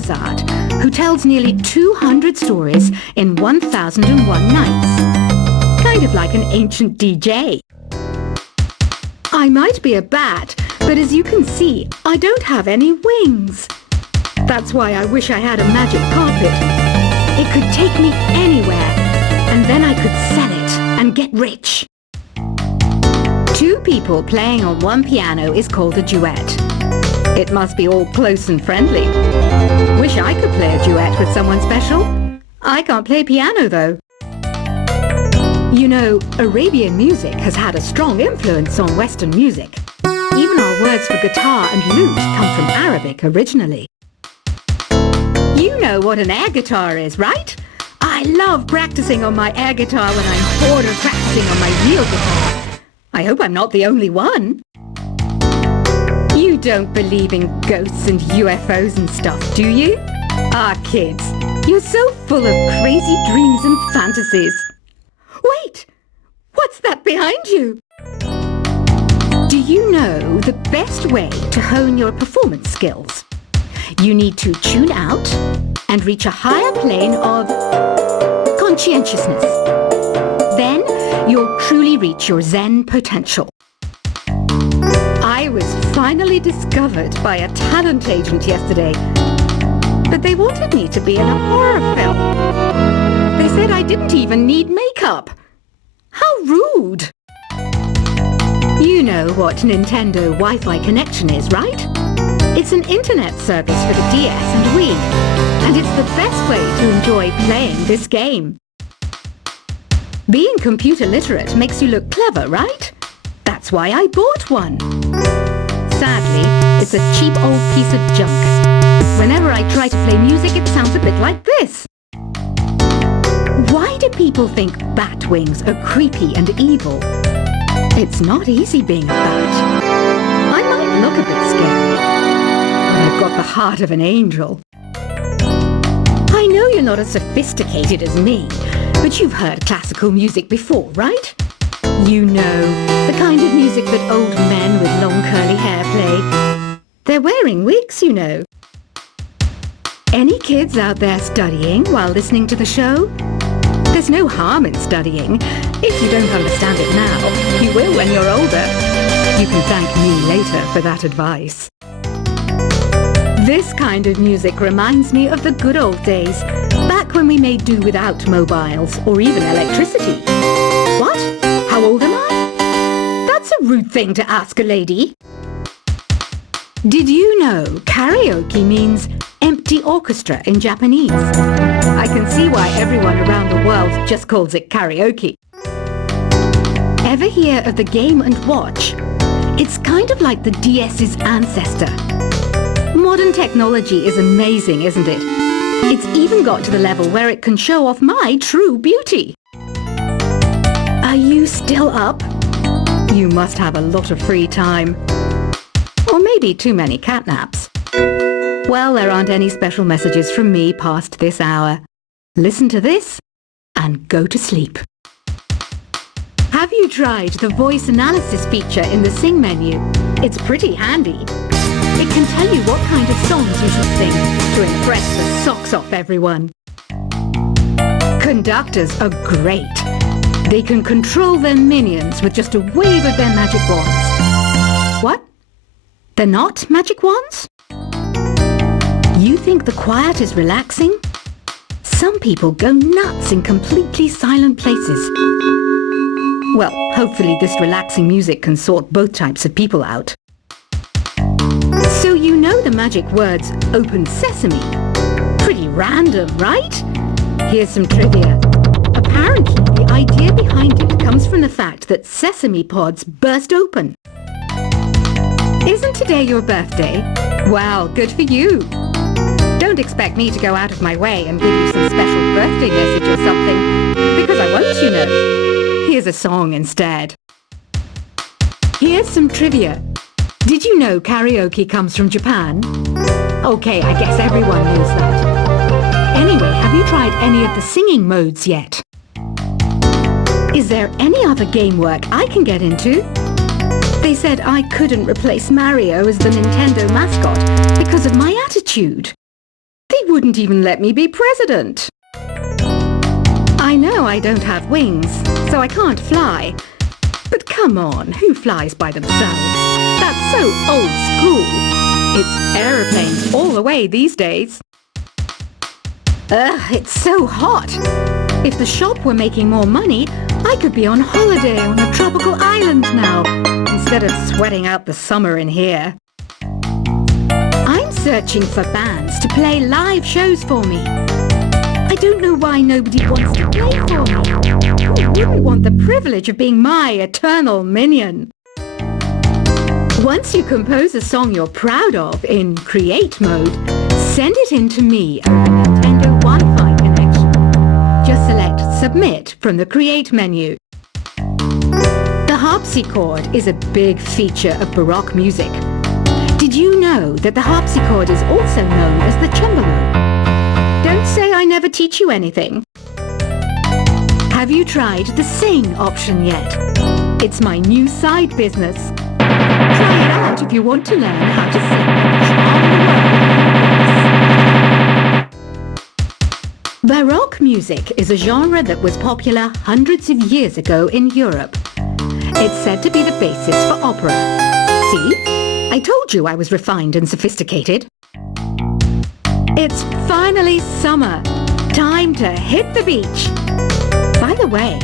Scheherazade, who tells nearly 200 stories in 1001 nights. Kind of like an ancient DJ. I might be a bat, but as you can see, I don't have any wings. That's why I wish I had a magic carpet. It could take me anywhere, and then I could sell it and get rich. Two people playing on one piano is called a duet. It must be all close and friendly. Wish I could play a duet with someone special. I can't play piano though. You know, Arabian music has had a strong influence on Western music. Even our words for guitar and lute come from Arabic originally. You know what an air guitar is, right? I love practicing on my air guitar when I'm bored of practicing on my real guitar. I hope I'm not the only one. You don't believe in ghosts and UFOs and stuff, do you? Ah, kids, you're so full of crazy dreams and fantasies. Wait! What's that behind you? Do you know the best way to hone your performance skills? You need to tune out and reach a higher plane of conscientiousness. Then you'll truly reach your Zen potential. I was finally discovered by a talent agent yesterday, but they wanted me to be in a horror film. They said I didn't even need makeup. How rude! You know what Nintendo Wi-Fi connection is, right? It's an internet service for the DS and Wii, and it's the best way to enjoy playing this game. Being computer literate makes you look clever, right? That's why I bought one. Sadly, it's a cheap old piece of junk. Whenever I try to play music, it sounds a bit like this. Why do people think bat wings are creepy and evil? It's not easy being a bat. I might look a bit scary, but I've got the heart of an angel. I know you're not as sophisticated as me, but you've heard classical music before, right? You know, the kind of music that old men with long curly hair play. They're wearing wigs, you know. Any kids out there studying while listening to the show? There's no harm in studying. If you don't understand it now, you will when you're older. You can thank me later for that advice. This kind of music reminds me of the good old days, back when we made do without mobiles or even electricity. What? How old am I? That's a rude thing to ask a lady. Did you know karaoke means empty orchestra in Japanese? I can see why everyone around the world just calls it karaoke. Ever hear of the Game & Watch? It's kind of like the DS's ancestor. Modern technology is amazing, isn't it? It's even got to the level where it can show off my true beauty. Are you still up? You must have a lot of free time. Or maybe too many catnaps. Well, there aren't any special messages from me past this hour. Listen to this and go to sleep. Have you tried the voice analysis feature in the Sing menu? It's pretty handy. It can tell you what kind of songs you should sing to impress the socks off everyone. Conductors are great. They can control their minions with just a wave of their magic wands. What? They're not magic wands? You think the quiet is relaxing? Some people go nuts in completely silent places. Well, hopefully this relaxing music can sort both types of people out. So you know the magic words open sesame. Pretty random, right? Here's some trivia. Apparently, the idea behind it comes from the fact that sesame pods burst open. Isn't today your birthday? Wow, good for you. Don't expect me to go out of my way and give you some special birthday message or something, because I won't, you know. Here's a song instead. Here's some trivia. Did you know karaoke comes from Japan? Okay, I guess everyone knows that. Anyway, have you tried any of the singing modes yet? Is there any other game work I can get into? They said I couldn't replace Mario as the Nintendo mascot because of my attitude. wouldn't even let me be president. I know I don't have wings, so I can't fly. But come on, who flies by themselves? That's so old school. It's aeroplanes all the way these days. Ugh, it's so hot. If the shop were making more money, I could be on holiday on a tropical island now, instead of sweating out the summer in here. I'm searching for bands to play live shows for me. I don't know why nobody wants to play for me. Who wouldn't want the privilege of being my eternal minion? Once you compose a song you're proud of in create mode, send it in to me over Nintendo Wi-Fi connection. Just select Submit from the Create menu. The harpsichord is a big feature of Baroque music. Did you know that the harpsichord is also known as the cembalo? Don't say I never teach you anything. Have you tried the Sing option yet? It's my new side business. Try it out if you want to learn how to sing and charm the world. Baroque music is a genre that was popular hundreds of years ago in Europe. It's said to be the basis for opera. See? I told you I was refined and sophisticated. It's finally summer. Time to hit the beach. By the way,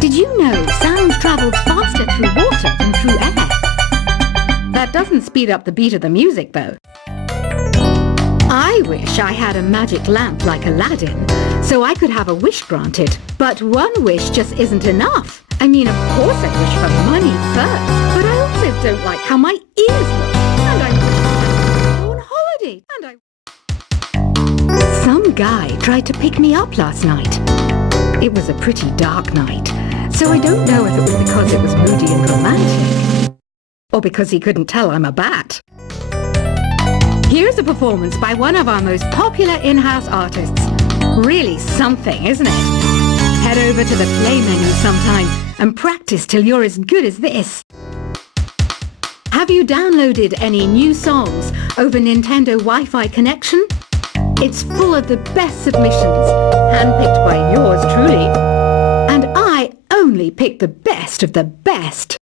did you know sound travels faster through water than through air? That doesn't speed up the beat of the music, though. I wish I had a magic lamp like Aladdin, so I could have a wish granted. But one wish just isn't enough. I mean, of course I wish for money first, but I also don't like how my ears look. And I wish I was on holiday. Some guy tried to pick me up last night. It was a pretty dark night, so I don't know if it was because it was moody and romantic, or because he couldn't tell I'm a bat. Here's a performance by one of our most popular in-house artists. Really something, isn't it? Head over to the play menu sometime and practice till you're as good as this. Have you downloaded any new songs over Nintendo Wi-Fi connection? It's full of the best submissions, handpicked by yours truly. And I only pick the best of the best.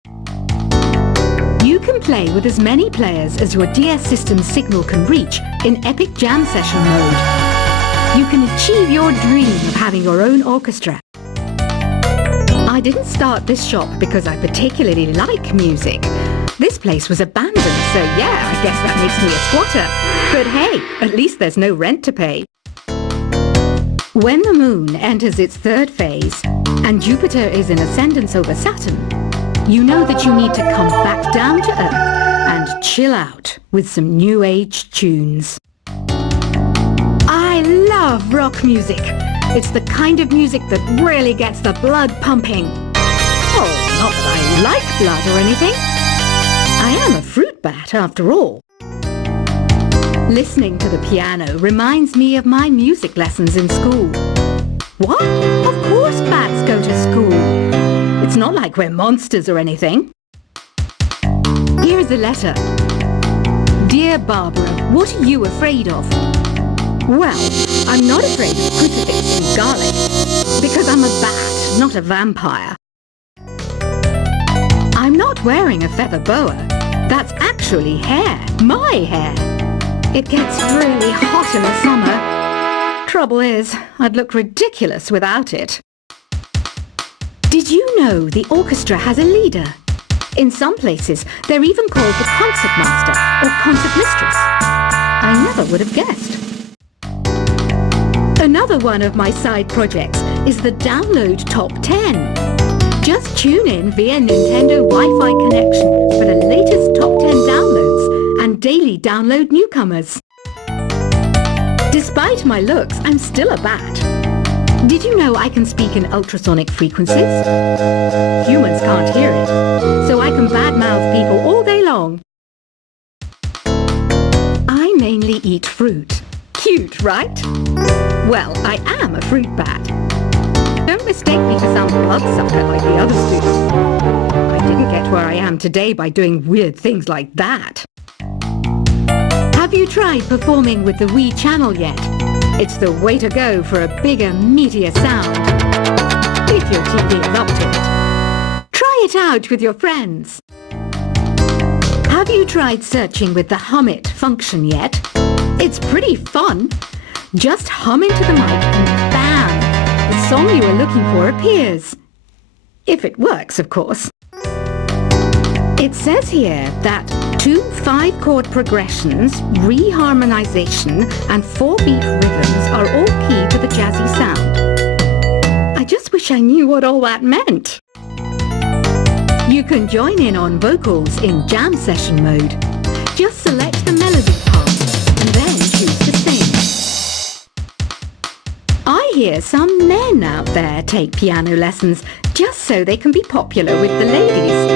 You can play with as many players as your DS system's signal can reach in Epic Jam Session mode. You can achieve your dream of having your own orchestra. I didn't start this shop because I particularly like music. This place was abandoned, so yeah, I guess that makes me a squatter. But hey, at least there's no rent to pay. When the moon enters its third phase, and Jupiter is in ascendance over Saturn, you know that you need to come back down to Earth and chill out with some new age tunes. I love rock music. It's the kind of music that really gets the blood pumping. Oh, not that I like blood or anything. I am a fruit bat after all. Listening to the piano reminds me of my music lessons in school. What? Of course bats go to school. It's not like we're monsters or anything. Here is a letter. Dear Barbara, what are you afraid of? Well, I'm not afraid of crucifix and garlic, because I'm a bat, not a vampire. I'm not wearing a feather boa. That's actually hair, my hair. It gets really hot in the summer. Trouble is, I'd look ridiculous without it. Did you know the orchestra has a leader? In some places, they're even called the concert master or concert mistress. I never would have guessed. Another one of my side projects is the Download Top 10. Just tune in via Nintendo Wi-Fi connection for the latest top 10 downloads and daily download newcomers. Despite my looks, I'm still a bat. Did you know I can speak in ultrasonic frequencies? Humans can't hear it, so I can badmouth people all day long. I mainly eat fruit. Cute, right? Well, I am a fruit bat. Don't mistake me to some bloodsucker like the others do. I didn't get where I am today by doing weird things like that. Have you tried performing with the Wii channel yet? It's the way to go for a bigger, meatier sound. If your TV is up to it. Try it out with your friends. Have you tried searching with the Hum It function yet? It's pretty fun. Just hum into the mic and bam! The song you are looking for appears. If it works, of course. It says here that 2 5-chord progressions, reharmonization, and 4-beat rhythms are all key to the jazzy sound. I just wish I knew what all that meant. You can join in on vocals in jam session mode. Just select the melody part and then choose to sing. I hear some men out there take piano lessons just so they can be popular with the ladies.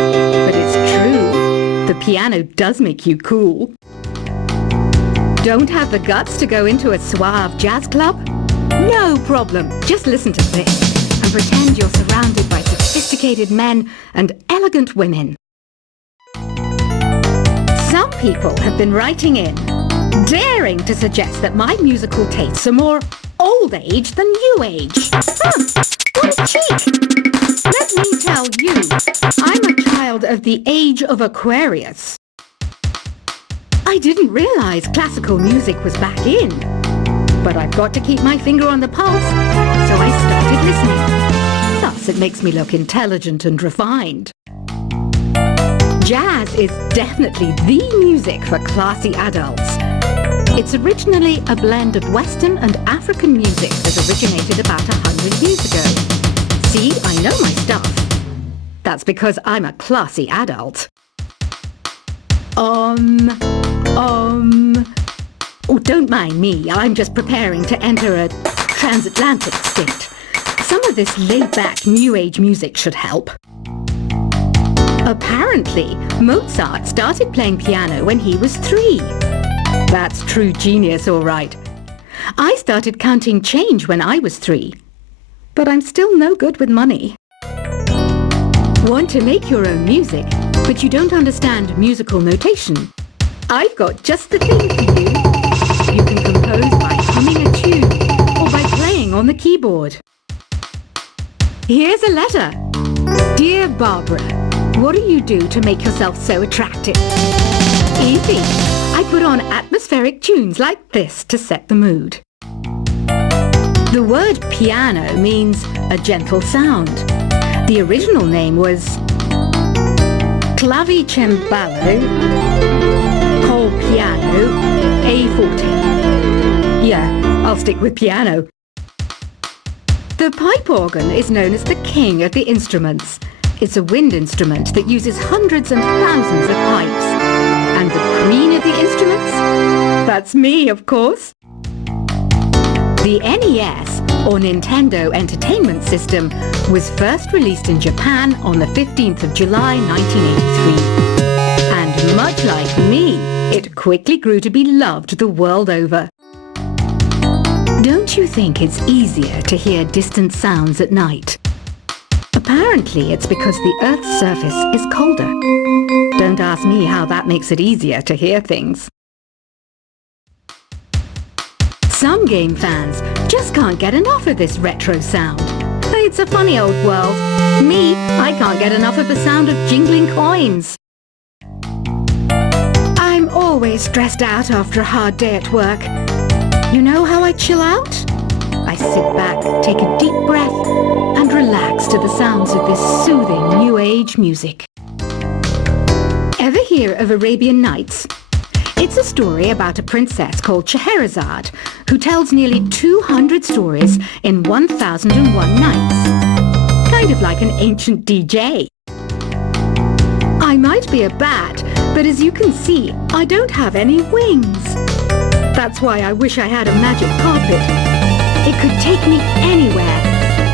But it's true, the piano does make you cool. Don't have the guts to go into a suave jazz club? No problem, just listen to this and pretend you're surrounded by sophisticated men and elegant women. Some people have been writing in, daring to suggest that my musical tastes are more old age than new age. What a cheek! Let me tell you, I'm a child of the age of Aquarius. I didn't realize classical music was back in, but I've got to keep my finger on the pulse, so I started listening. Thus, it makes me look intelligent and refined. Jazz is definitely the music for classy adults. It's originally a blend of Western and African music that originated about 100 years ago. See, I know my stuff. That's because I'm a classy adult. Oh, don't mind me. I'm just preparing to enter a transatlantic state. Some of this laid-back New Age music should help. Apparently, Mozart started playing piano when he was 3. That's true genius, all right. I started counting change when I was 3. But I'm still no good with money. Want to make your own music, but you don't understand musical notation? I've got just the thing for you. You can compose by humming a tune or by playing on the keyboard. Here's a letter. Dear Barbara, what do you do to make yourself so attractive? Easy. I put on atmospheric tunes like this to set the mood. The word piano means a gentle sound. The original name was clavicembalo col piano a forte. Yeah, I'll stick with piano. The pipe organ is known as the king of the instruments. It's a wind instrument that uses hundreds and thousands of pipes. And the queen of the instruments? That's me, of course. The NES, or Nintendo Entertainment System, was first released in Japan on the 15th of July 1983. And much like me, it quickly grew to be loved the world over. Don't you think it's easier to hear distant sounds at night? Apparently, it's because the Earth's surface is colder. Don't ask me how that makes it easier to hear things. Some game fans just can't get enough of this retro sound. It's a funny old world. Me, I can't get enough of the sound of jingling coins. I'm always stressed out after a hard day at work. You know how I chill out? I sit back, take a deep breath, and relax to the sounds of this soothing New Age music. Ever hear of Arabian Nights? It's a story about a princess called Scheherazade, who tells nearly 200 stories in 1001 nights. Kind of like an ancient DJ. I might be a bat, but as you can see, I don't have any wings. That's why I wish I had a magic carpet. It could take me anywhere,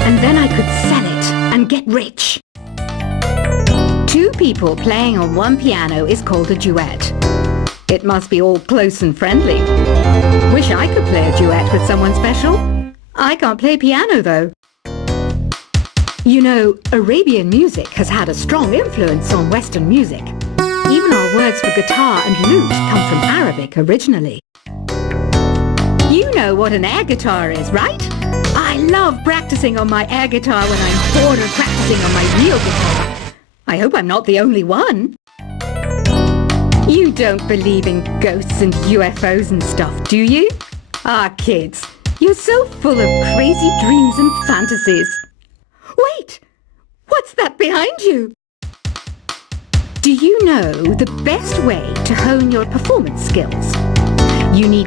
and then I could sell it and get rich. 2 people playing on one piano is called a duet. It must be all close and friendly. Wish I could play a duet with someone special. I can't play piano, though. You know, Arabian music has had a strong influence on Western music. Even our words for guitar and lute come from Arabic originally. You know what an air guitar is, right? I love practicing on my air guitar when I'm bored of practicing on my real guitar. I hope I'm not the only one. You don't believe in ghosts and UFOs and stuff, do you? Ah, kids, you're so full of crazy dreams and fantasies. Wait! What's that behind you? Do you know the best way to hone your performance skills? You need